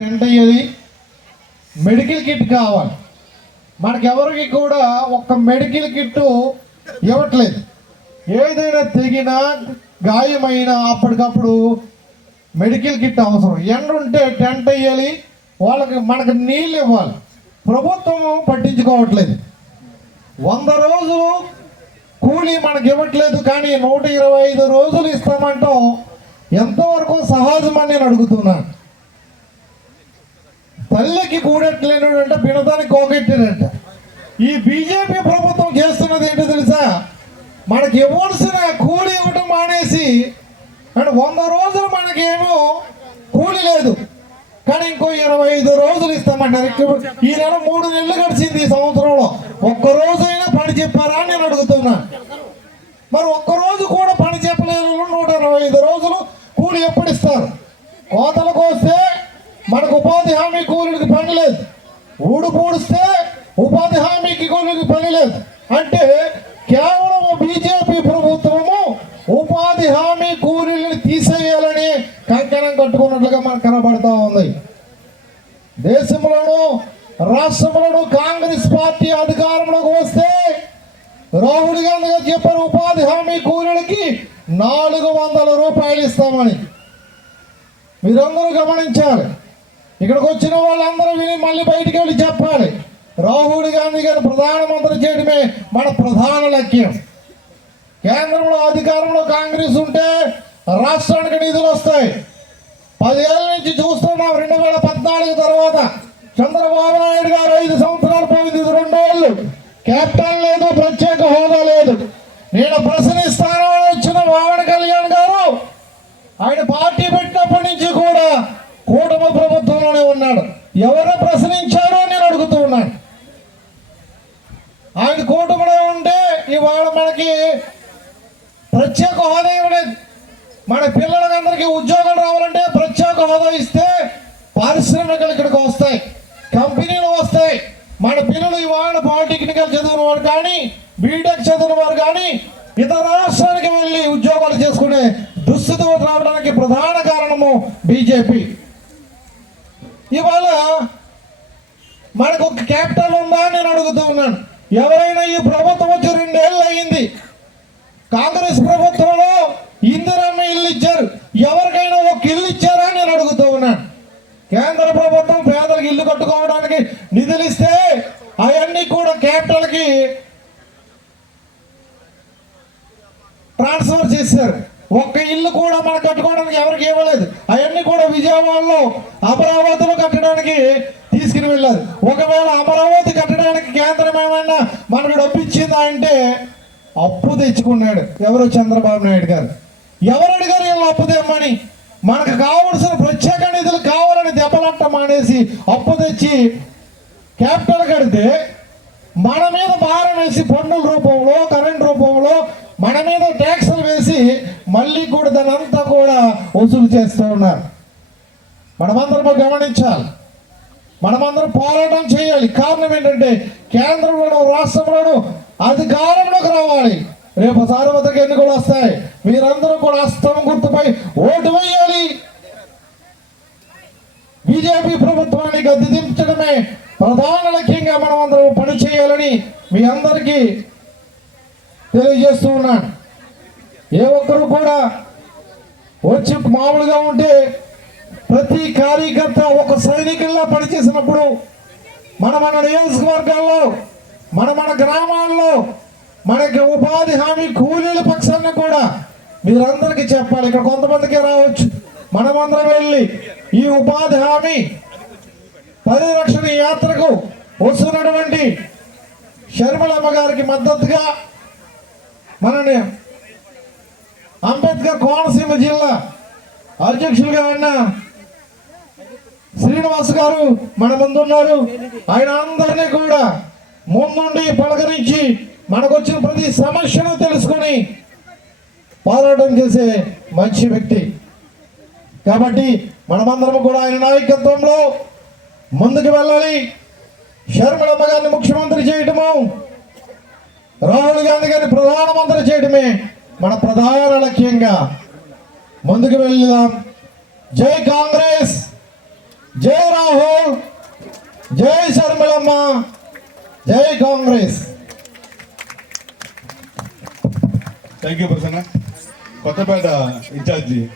అయ్యేది medical kit కావాలి. మనకెవరికి కూడా ఒక్క మెడికల్ కిట్ ఇవ్వట్లేదు. ఏదైనా తెగినా గాయమైనా అప్పటికప్పుడు మెడికల్ కిట్ అవసరం. ఎండ ఉంటే టెంట్ వేయాలి, మనకు నీళ్ళు ఇవ్వాలి. ప్రభుత్వం పట్టించుకోవట్లేదు. 100 రోజులు కూలీ మనకి ఇవ్వట్లేదు, కానీ 125 రోజులు ఇస్తామంటాం. ఎంతవరకు సహజమని నేను అడుగుతున్నాను. తల్లికి కూడట్లేనంటే పినదానికి కోకెట్టాడంట. ఈ బీజేపీ ప్రభుత్వం చేస్తున్నది ఏంటో తెలుసా? మనకి ఇవ్వాల్సిన కూలీ ఇవ్వటం మానేసి, అంటే 100 రోజులు మనకేమో కూలీ లేదు, కానీ ఇంకో 25 రోజులు ఇస్తామంటారు. ఈ నెల 3 నెలలు గడిచింది. ఈ సంవత్సరంలో ఒక్క రోజైనా పని చెప్పారా అని నేను అడుగుతున్నా. మరి ఒక్కరోజు కూడా పని చెప్పలేని 125 రోజులు కూలి ఎప్పుడు ఇస్తారు? కోతలకు వస్తే మనకు ఉపాధి హామీ కూలీకి పని లేదు, ఊడిపూడిస్తే ఉపాధి హామీకి కూలీకి పని లేదు. అంటే కేవలం బీజేపీ ప్రభుత్వము ఉపాధి హామీ కూలీలను తీసేయాలని కంకణం కట్టుకున్నట్లుగా మనకు కనబడతా ఉంది. దేశంలోనూ రాష్ట్రంలోనూ కాంగ్రెస్ పార్టీ అధికారంలోకి వస్తే రాహుల్ గాంధీ గారు చెప్పారు, ఉపాధి హామీ కూలీలకి 400 రూపాయలు ఇస్తామని. మీరందరూ గమనించాలి. ఇక్కడికి వచ్చిన వాళ్ళందరూ విని మళ్ళీ బయటికి వెళ్ళి చెప్పాలి. రాహుల్ గాంధీ గారిని ప్రధానమంత్రి చేయడమే మన ప్రధాన లక్ష్యం. కేంద్రంలో అధికారంలో కాంగ్రెస్ ఉంటే రాష్ట్రానికి నిధులు వస్తాయి. 10 ఏళ్ళ నుంచి చూస్తున్నాం. 2014 తర్వాత చంద్రబాబు నాయుడు గారు 5 సంవత్సరాలు పోయింది. 2 ఏళ్ళు క్యాపిటల్ లేదు, ప్రత్యేక హోదా లేదు. నేను ప్రశ్నిస్తాను వచ్చిన పవన్ కళ్యాణ్ గారు ఆయన పార్టీ పెట్టినప్పటి నుంచి కూడా కూటమి ప్రభుత్వంలోనే ఉన్నాడు. ఎవరు ప్రశ్నించారో నేను అడుగుతూ ఉన్నాను. ఆయన కూటమిలో ఉంటే ఇవాళ మనకి ప్రత్యేక హోదా ఇవ్వలేదు. మన పిల్లలందరికీ ఉద్యోగాలు రావాలంటే ప్రత్యేక హోదా ఇస్తే పారిశ్రామికలు ఇక్కడికి వస్తాయి, కంపెనీలు వస్తాయి. మన పిల్లలు ఇవాళ పాలిటెక్నికల్ చదివిన వారు కానీ, బీటెక్ చదివిన వారు కానీ ఇతర రాష్ట్రానికి వెళ్ళి ఉద్యోగాలు చేసుకునే దుస్థితి రావడానికి ప్రధాన కారణము బీజేపీ. ఇవాళ మనకు ఒక క్యాపిటల్ ఉందా నేను అడుగుతూ ఉన్నాను. ఎవరైనా ఈ ప్రభుత్వం వచ్చి 2 ఏళ్ళు అయింది. కాంగ్రెస్ ప్రభుత్వంలో ఇందిరమ్మ ఇల్లు ఇచ్చారు. ఎవరికైనా ఒక ఇల్లు ఇచ్చారా నేను అడుగుతూ ఉన్నాను. కేంద్ర ప్రభుత్వం పేదలకు ఇల్లు కట్టుకోవడానికి నిధులు ఇస్తే అవన్నీ కూడా క్యాపిటల్కి ట్రాన్స్ఫర్ చేశారు. ఒక్క ఇల్లు కూడా మనం కట్టుకోవడానికి ఎవరికి ఇవ్వలేదు. అవన్నీ కూడా విజయవాడలో, అమరావతిలో కట్టడానికి తీసుకుని వెళ్ళారు. ఒకవేళ అమరావతి కట్టడానికి కేంద్రం ఏమైనా మనకు డబ్బు ఇచ్చిందా అంటే అప్పు తెచ్చుకున్నాడు. ఎవరు? చంద్రబాబు నాయుడు గారు. ఎవరు అడిగారు వీళ్ళు అప్పు తెమ్మని? మనకు కావలసిన ప్రత్యేక నిధులు కావాలని దెబ్బలట్ట మానేసి అప్పు తెచ్చి క్యాపిటల్ కడితే మన మీద భారం వేసి పన్నుల రూపంలో, కరెంట్ రూపంలో మన మీద ట్యాక్సులు వేసి మళ్ళీ కూడా దాని అంతా కూడా వసూలు చేస్తూ ఉన్నారు. మనమందరం గమనించాలి. మనమందరం పోరాటం చేయాలి. కారణం ఏంటంటే కేంద్రంలోనూ రాష్ట్రంలోనూ అధికారంలోకి రావాలి. రేపు సార్వత్రిక ఎన్నికలు వస్తాయి. మీరందరూ కూడా హస్తం గుర్తుపై ఓటు వేయాలి. బీజేపీ ప్రభుత్వాన్ని గద్దె దించడమే ప్రధాన లక్ష్యంగా మనం అందరం పని చేయాలని మీ అందరికీ తెలియజేస్తూ ఉన్నాను. ఏ ఒక్కరు కూడా వచ్చి మామూలుగా ఉంటే ప్రతి కార్యకర్త ఒక సైనికుల్లా పనిచేసినప్పుడు మన నియోజకవర్గాల్లో, మన గ్రామాల్లో మనకి ఉపాధి హామీ కూలీల పక్షాన్ని కూడా మీరందరికీ చెప్పాలి. ఇక్కడ కొంతమందికి రావచ్చు. మనమందరం వెళ్ళి ఈ ఉపాధి హామీ పరిరక్షణ యాత్రకు వస్తున్నటువంటి షర్మిలమ్మ గారికి మద్దతుగా మనని అంబేద్కర్ కోనసీమ జిల్లా అధ్యక్షులుగా ఉన్న శ్రీనివాస్ గారు మన ముందున్నారు. ఆయన అందరినీ కూడా ముందుండి పలకరించి మనకు వచ్చిన ప్రతి సమస్యను తెలుసుకొని పోరాటం చేసే మంచి వ్యక్తి. కాబట్టి మనమందరం కూడా ఆయన నాయకత్వంలో ముందుకు వెళ్ళాలి. షర్మిలమ్మ గారిని ముఖ్యమంత్రి చేయటము, రాహుల్ గాంధీ గారిని ప్రధానమంత్రి చేయడమే మన ప్రధాన లక్ష్యంగా ముందుకు వెళ్దాం. జై కాంగ్రెస్, జై రాహుల్, జై శర్మిలమ్మ, జై Congress. Thank you Prasanna. Kothapeta incharge